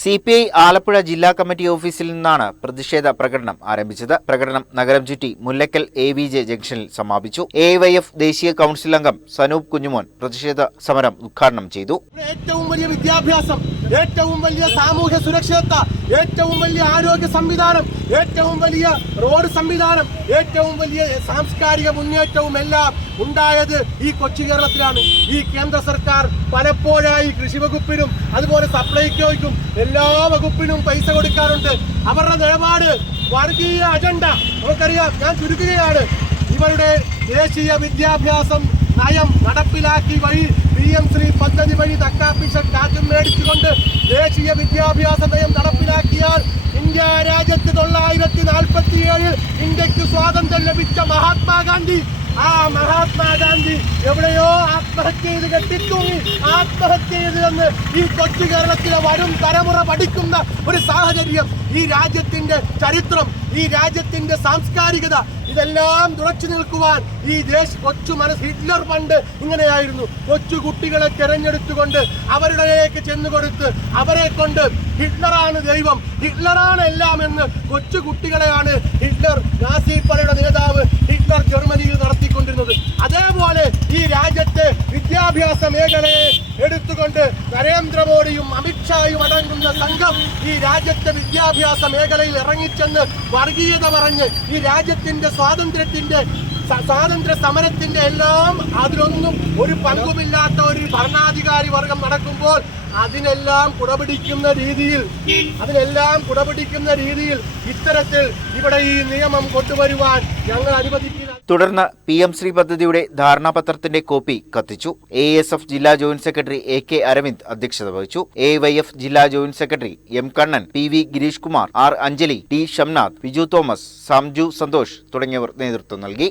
C P I Alappuzha ജില്ലാ committee ഓഫീസിൽ നിന്നാണ് പ്രതിഷേധ പ്രകടനം ആരംഭിച്ചത്. പ്രകടനം നഗരം ചുറ്റി മുല്ലക്കൽ എ വി ജെ ജംഗ്ഷനിൽ സമാപിച്ചു. എ വൈ എഫ് ദേശീയ കൌൺസിൽ അംഗം സനൂപ് കുഞ്ഞുമോൻ പ്രതിഷേധ സമരം ഉദ്ഘാടനം ചെയ്തു. ഏറ്റവും വലിയ വിദ്യാഭ്യാസം ഏറ്റവും വലിയ സാമൂഹ്യ സുരക്ഷിതത്വ ഏറ്റവും വലിയ ആരോഗ്യ സംവിധാനം ഏറ്റവും വലിയ റോഡ് സംവിധാനം ഏറ്റവും വലിയ സാംസ്കാരിക മുന്നേറ്റവും എല്ലാം ഉണ്ടായത് ഈ കൊച്ചു കേരളത്തിലാണ്. ഈ കേന്ദ്ര സർക്കാർ പലപ്പോഴായി കൃഷി വകുപ്പിനും അതുപോലെ സപ്ലൈകോയ്ക്കും എല്ലാ വകുപ്പിനും പൈസ കൊടുക്കാറുണ്ട്. അവരുടെ നിലപാട് വർഗീയ അജണ്ട. നമുക്കറിയാം ഞാൻ ചുരുക്കുകയാണ്. ഇവരുടെ ദേശീയ വിദ്യാഭ്യാസം നയം നടപ്പിലാക്കി വഴി പി എം ശ്രീ പദ്ധതി വഴി തക്കാപ്പിശ കാറ്റും മേടിച്ചുകൊണ്ട് ദേശീയ വിദ്യാഭ്യാസ നയം നടപ്പിലാക്കിയാൽ ഇന്ത്യ രാജ്യത്ത് തൊള്ളായിരത്തി നാൽപ്പത്തി ഏഴിൽ ഇന്ത്യയ്ക്ക് സ്വാതന്ത്ര്യം ലഭിച്ച മഹാത്മാഗാന്ധി ആ മഹാത്മാഗാന്ധി എവിടെയോ ആത്മഹത്യ ചെയ്ത് കെട്ടിത്തൂങ്ങി. ആത്മഹത്യ ചെയ്തതെന്ന് ഈ കൊച്ചു കേരളത്തിലെ വരും തലമുറ പഠിക്കുന്ന ഒരു സാഹചര്യം ഈ രാജ്യത്തിന്റെ ചരിത്രം ഈ രാജ്യത്തിന്റെ സാംസ്കാരികത ഇതെല്ലാം തുറച്ചു നിൽക്കുവാൻ ഈ ദേശ കൊച്ചു മനസ്സ് ഹിറ്റ്ലർ പണ്ട് ഇങ്ങനെയായിരുന്നു. കൊച്ചു കുട്ടികളെ തിരഞ്ഞെടുത്തുകൊണ്ട് അവരുടെയൊക്കെ ചെന്ന് കൊടുത്ത് അവരെ കൊണ്ട് ഹിറ്റ്ലറാണ് ദൈവം. ഹിറ്റ്ലറാണ് എല്ലാം എന്ന് കൊച്ചു കുട്ടികളെയാണ് ഹിറ്റ്ലർ. നാസിപ്പടയുടെ നേതാവ് ഹിറ്റ്ലർ ജർമ്മനിയിൽ നടത്തിക്കൊണ്ടിരുന്നത് അതേപോലെ ഈ രാജ്യത്തെ വിദ്യാഭ്യാസ മേഖലയെ എടുത്തുകൊണ്ട് നരേന്ദ്രമോദിയും അമിത്ഷായും അടങ്ങുന്ന സംഘം ഈ രാജ്യത്തെ വിദ്യാഭ്യാസ മേഖലയിൽ ഇറങ്ങിച്ചെന്ന് വർഗീയത പറഞ്ഞ് ഈ രാജ്യത്തിന്റെ സ്വാതന്ത്ര്യത്തിന്റെ സ്വാതന്ത്ര്യ സമരത്തിന്റെ എല്ലാം അതിലൊന്നും ഒരു പങ്കുമില്ലാത്ത ഒരു ഭരണാധികാരി വർഗം നടക്കുമ്പോൾ അതിനെല്ലാം കുടപിടിക്കുന്ന രീതിയിൽ അതിനെല്ലാം കുടപിടിക്കുന്ന രീതിയിൽ ഇത്തരത്തിൽ ഇവിടെ ഈ നിയമം കൊണ്ടുവരുവാൻ ഞങ്ങൾ അനുവദിക്കില്ല. തുടർന്ന് പി എം ശ്രീ പദ്ധതിയുടെ ധാരണാപത്രത്തിന്റെ കോപ്പി കത്തിച്ചു. എ എസ് എഫ് ജില്ലാ joint secretary A K Aravind അധ്യക്ഷത വഹിച്ചു. എ വൈ എഫ് ജില്ലാ joint secretary M Kannan P V Girish Kumar R Anjali T Shamnath Viju Thomas Samju Santhosh തുടങ്ങിയവർ നേതൃത്വം നൽകി.